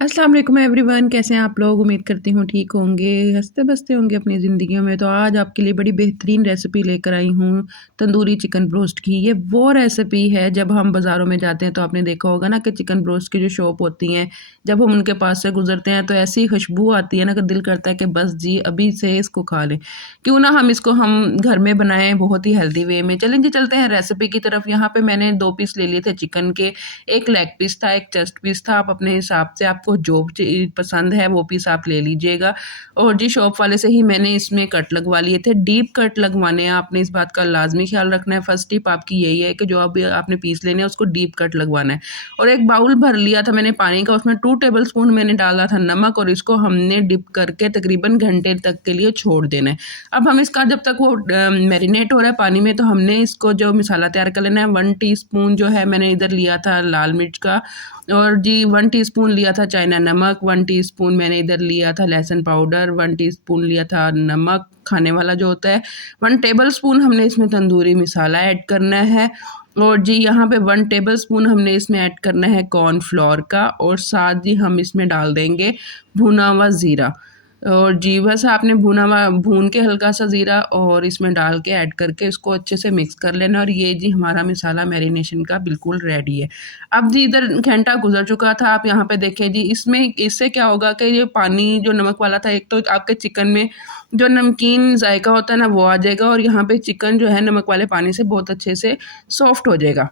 अस्सलाम वालेकुम एवरीवन, कैसे हैं आप लोग। उम्मीद करती हूँ ठीक होंगे, हंसते बसते होंगे अपनी ज़िंदगियों में। तो आज आपके लिए बड़ी बेहतरीन रेसिपी लेकर आई हूँ, तंदूरी चिकन ब्रोस्ट की। ये वो रेसिपी है, जब हम बाज़ारों में जाते हैं तो आपने देखा होगा ना कि चिकन ब्रोस्ट की जो शॉप होती हैं, जब हम उनके पास से गुजरते हैं तो ऐसी खुशबू आती है ना कि दिल करता है कि बस जी अभी से इसको खा लें। क्यों ना हम घर में बनाएं बहुत ही हेल्दी वे में। चलें जी, चलते हैं रेसिपी की तरफ। यहाँ पे मैंने 2 पीस ले लिए थे चिकन के, एक लेग पीस था, एक चेस्ट पीस था। आप अपने हिसाब से आपको जो पसंद है वो पीस आप ले लीजिएगा। और जी शॉप वाले से ही मैंने इसमें कट लगवा लिए थे। डीप कट लगवाने हैं, आपने इस बात का लाजमी ख्याल रखना है। फर्स्ट टिप आपकी यही है कि जो अब आपने पीस लेने हैं उसको डीप कट लगवाना है। और एक बाउल भर लिया था मैंने पानी का, उसमें 2 टेबल स्पून मैंने डाला था नमक, और इसको हमने डिप करके तकरीबन घंटे तक के लिए छोड़ देना है। अब हम इसका जब तक वो मैरिनेट हो रहा है पानी में, तो हमने इसको जो मसाला तैयार कर लेना है। 1 टीस्पून जो है मैंने इधर लिया था लाल मिर्च का, और जी 1 टीस्पून लिया था चाइना नमक, 1 टीस्पून मैंने इधर लिया था लहसुन पाउडर, 1 टीस्पून लिया था नमक खाने वाला जो होता है, 1 टेबल स्पून हमने इसमें तंदूरी मसाला ऐड करना है। और जी यहाँ पे 1 टेबल स्पून हमने इसमें ऐड करना है कॉर्नफ्लोर का, और साथ ही हम इसमें डाल देंगे भुना हुआ ज़ीरा। और जी बस आपने भून के हल्का सा ज़ीरा और इसमें डाल के ऐड करके इसको अच्छे से मिक्स कर लेना। और ये जी हमारा मसाला मैरिनेशन का बिल्कुल रेडी है। अब जी इधर घंटा गुजर चुका था, आप यहाँ पे देखें जी, इसमें इससे क्या होगा कि ये पानी जो नमक वाला था, एक तो आपके चिकन में जो नमकीन जायका होता है ना वो आ जाएगा, और यहाँ पे चिकन जो है नमक वाले पानी से बहुत अच्छे से सॉफ्ट हो जाएगा।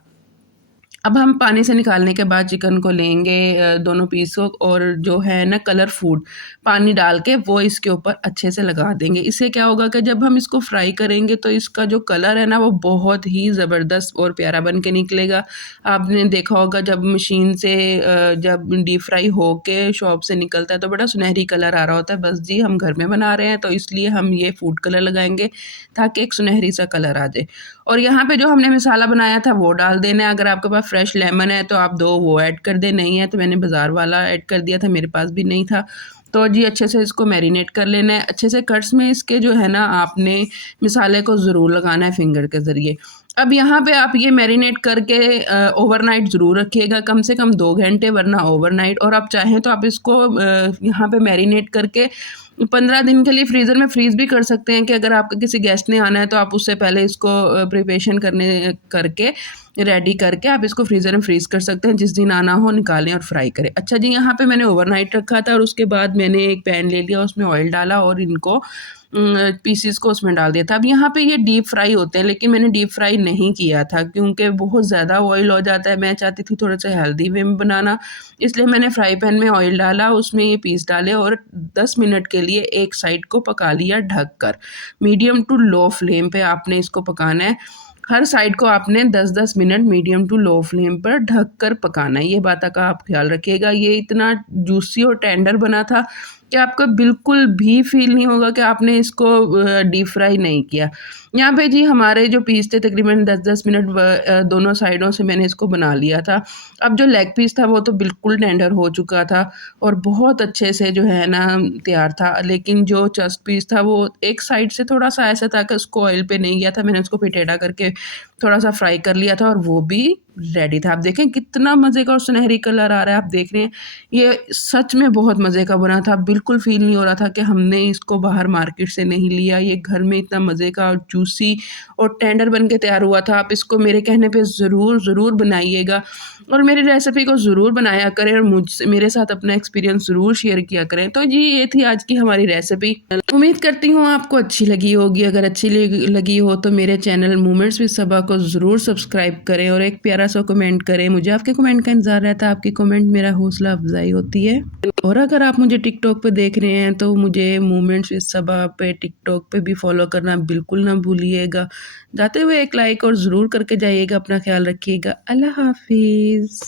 अब हम पानी से निकालने के बाद चिकन को लेंगे, दोनों पीस को, और जो है ना कलर फूड पानी डाल के वो इसके ऊपर अच्छे से लगा देंगे। इससे क्या होगा कि जब हम इसको फ्राई करेंगे तो इसका जो कलर है ना वो बहुत ही ज़बरदस्त और प्यारा बन के निकलेगा। आपने देखा होगा जब मशीन से जब डीप फ्राई हो के शॉप से निकलता है तो बड़ा सुनहरी कलर आ रहा होता है। बस जी हम घर में बना रहे हैं तो इसलिए हम ये फूड कलर लगाएंगे ताकि एक सुनहरी सा कलर आ जाए। और यहाँ पे जो हमने मसाला बनाया था वो डाल देना है। अगर आपके पास फ्रेश लेमन है तो आप 2 वो ऐड कर दें, नहीं है तो मैंने बाज़ार वाला ऐड कर दिया था, मेरे पास भी नहीं था। तो जी अच्छे से इसको मैरिनेट कर लेना है। अच्छे से कट्स में इसके जो है ना आपने मसाले को ज़रूर लगाना है फिंगर के ज़रिए। अब यहाँ पे आप ये मैरिनेट करके ओवरनाइट ज़रूर रखिएगा, कम से कम 2 घंटे, वरना ओवरनाइट। और आप चाहें तो आप इसको यहाँ पे मैरिनेट करके 15 दिन के लिए फ्रीज़र में फ्रीज़ भी कर सकते हैं, कि अगर आपका किसी गेस्ट ने आना है तो आप उससे पहले इसको प्रिपरेशन करके रेडी करके आप इसको फ्रीज़र में फ्रीज़ कर सकते हैं। जिस दिन आना हो निकालें और फ्राई करें। अच्छा जी, यहाँ पे मैंने ओवरनाइट रखा था, और उसके बाद मैंने एक पैन ले लिया, उसमें ऑयल डाला और इनको पीसीस को उसमें डाल दिया था। अब यहाँ पे ये डीप फ्राई होते हैं, लेकिन मैंने डीप फ्राई नहीं किया था क्योंकि बहुत ज़्यादा ऑयल हो जाता है। मैं चाहती थी थोड़ा सा हेल्दी वे में बनाना, इसलिए मैंने फ्राई पैन में ऑयल डाला, उसमें ये पीस डाले और 10 मिनट के लिए एक साइड को पका लिया ढक कर। मीडियम टू लो फ्लेम पे आपने इसको पकाना है। हर साइड को आपने 10-10 minute medium to low flame पर ढक कर पकाना है। ये बात का आप ख्याल रखिएगा। ये इतना जूसी और टेंडर बना था कि आपको बिल्कुल भी फील नहीं होगा कि आपने इसको डीप फ्राई नहीं किया। यहाँ पे जी हमारे जो पीस थे तकरीबन 10-10 मिनट दोनों साइडों से मैंने इसको बना लिया था। अब जो लेग पीस था वो तो बिल्कुल टेंडर हो चुका था और बहुत अच्छे से जो है ना तैयार था, लेकिन जो चेस्ट पीस था वो एक साइड से थोड़ा सा ऐसा था कि उसको ऑयल पे नहीं गया था। मैंने उसको फिर टेढ़ा करके थोड़ा सा फ्राई कर लिया था और वो भी रेडी था। आप देखें कितना मज़े का और सुनहरी कलर आ रहा है। आप देख रहे हैं ये सच में बहुत मज़े का बना था। बिल्कुल फील नहीं हो रहा था कि हमने इसको बाहर मार्केट से नहीं लिया। ये घर में इतना मज़े का और जूसी और टेंडर बन के तैयार हुआ था। आप इसको मेरे कहने पे ज़रूर बनाइएगा और मेरी रेसिपी को ज़रूर बनाया करें और मुझसे मेरे साथ अपना एक्सपीरियंस ज़रूर शेयर किया करें। तो जी ये थी आज की हमारी रेसिपी। उम्मीद करती हूँ आपको अच्छी लगी होगी। अगर अच्छी लगी हो तो मेरे चैनल मोमेंट्स विद सबा को ज़रूर सब्सक्राइब करें और एक प्यारा सा कमेंट करें। मुझे आपके कमेंट का इंतज़ार रहता है। आपकी कमेंट मेरा हौसला अफजाई होती है। और अगर आप मुझे टिकटॉक पे देख रहे हैं तो मुझे मोमेंट्स विद सबा पे टिकटॉक पे भी फॉलो करना बिल्कुल ना भूलिएगा। जाते हुए एक लाइक और ज़रूर करके जाइएगा। अपना ख्याल रखिएगा। अल्लाह हाफिज़।